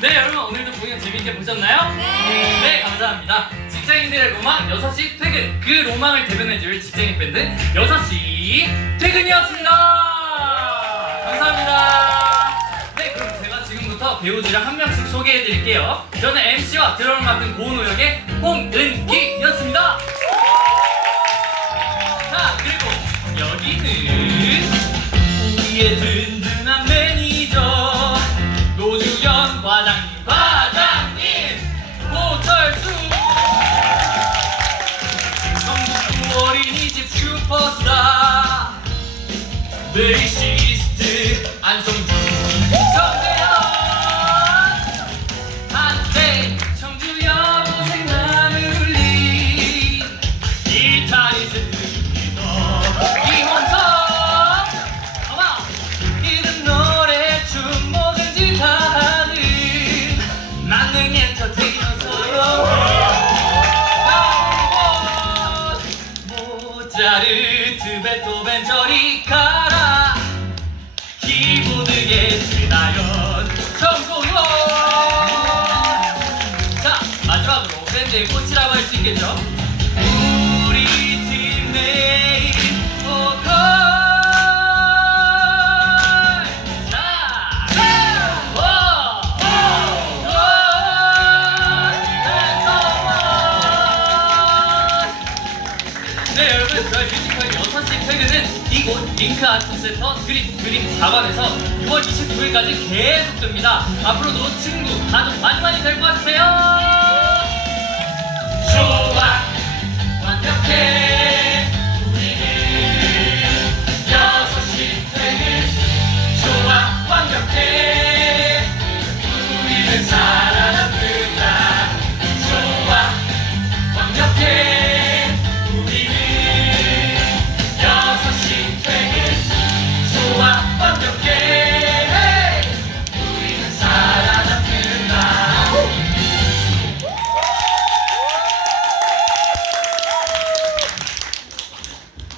네 여러분 오늘도 공연 재밌게 보셨나요? 네. 네 감사합니다. 직장인들의 로망 6시 퇴근. 그 로망을 대변해줄 직장인 밴드 6시 퇴근이었습니다! 감사합니다. 네 그럼 제가 지금부터 배우들을 한 명씩 소개해드릴게요. 저는 MC와 드럼을 맡은 고은호 역의 홍은기였습니다 베이시스트 안성준 정대현 한때 청주 여고생 나는 울린 기타리스트 이원석 어마 이른 노래 춤 뭐든지 다 하는 만능 엔터테이너 소영 모차르트 베토벤 저리 가 수 있겠죠 우리 팀 내일 보컬 자 워, 워, 댄서원. 네 여러분 저희 뮤지컬 6시 퇴근은 이곳 링크 아트센터 드림 드림 4관에서 6월 29일까지 계속됩니다 앞으로도 친구 가족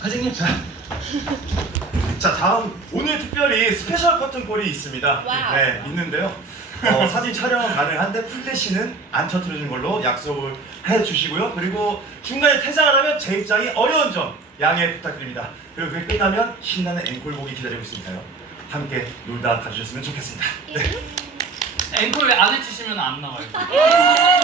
과장님 자. 자 다음 오늘 특별히 스페셜 커튼콜이 있습니다. 와우. 네 있는데요. 어, 사진 촬영은 가능한데 플래시는 안 터트려준 걸로 약속을 해주시고요. 그리고 중간에 퇴장을 하면 제 입장이 어려운 점 양해 부탁드립니다. 그리고 그게 끝나면 신나는 앵콜곡이 기다리고 있으니까요. 함께 놀다 가주셨으면 좋겠습니다. 네. 앵콜 안 해주시면 안 나와요